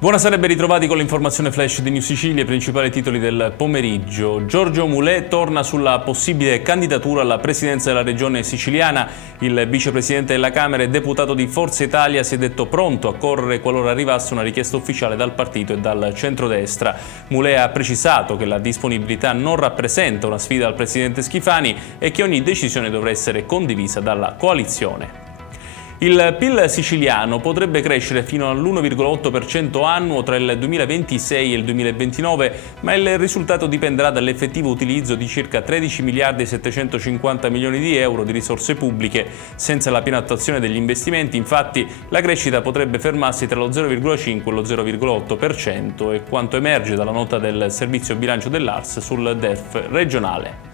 Buonasera e ben ritrovati con l'informazione flash di New Sicilia, i principali titoli del pomeriggio. Giorgio Mulè torna sulla possibile candidatura alla presidenza della regione siciliana. Il vicepresidente della Camera e deputato di Forza Italia si è detto pronto a correre qualora arrivasse una richiesta ufficiale dal partito e dal centrodestra. Mulè ha precisato che la disponibilità non rappresenta una sfida al presidente Schifani e che ogni decisione dovrà essere condivisa dalla coalizione. Il PIL siciliano potrebbe crescere fino all'1,8% annuo tra il 2026 e il 2029, ma il risultato dipenderà dall'effettivo utilizzo di circa 13 miliardi e 750 milioni di euro di risorse pubbliche. Senza la piena attuazione degli investimenti, infatti, la crescita potrebbe fermarsi tra lo 0,5 e lo 0,8%, e quanto emerge dalla nota del servizio bilancio dell'ARS sul DEF regionale.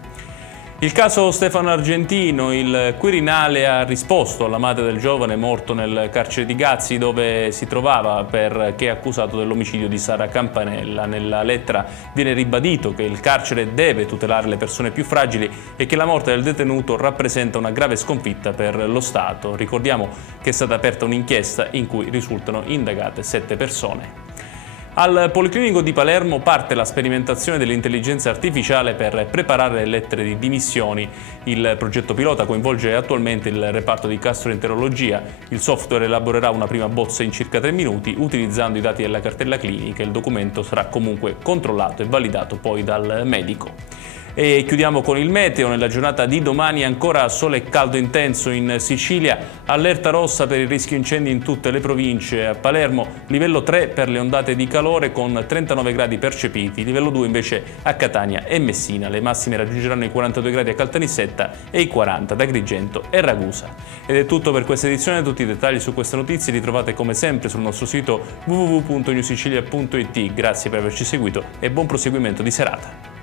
Il caso Stefano Argentino, il Quirinale ha risposto alla madre del giovane morto nel carcere di Gazzi, dove si trovava perché è accusato dell'omicidio di Sara Campanella. Nella lettera viene ribadito che il carcere deve tutelare le persone più fragili e che la morte del detenuto rappresenta una grave sconfitta per lo Stato. Ricordiamo che è stata aperta un'inchiesta in cui risultano indagate 7 persone. Al Policlinico di Palermo parte la sperimentazione dell'intelligenza artificiale per preparare le lettere di dimissioni. Il progetto pilota coinvolge attualmente il reparto di gastroenterologia. Il software elaborerà una prima bozza in circa 3 minuti utilizzando i dati della cartella clinica. Il documento sarà comunque controllato e validato poi dal medico. E chiudiamo con il meteo. Nella giornata di domani ancora sole e caldo intenso in Sicilia, allerta rossa per il rischio incendi in tutte le province. A Palermo livello 3 per le ondate di calore con 39 gradi percepiti, livello 2 invece a Catania e Messina. Le massime raggiungeranno i 42 gradi a Caltanissetta e i 40 ad Agrigento e Ragusa. Ed è tutto per questa edizione. Tutti i dettagli su queste notizie li trovate come sempre sul nostro sito www.newsicilia.it. Grazie per averci seguito e buon proseguimento di serata.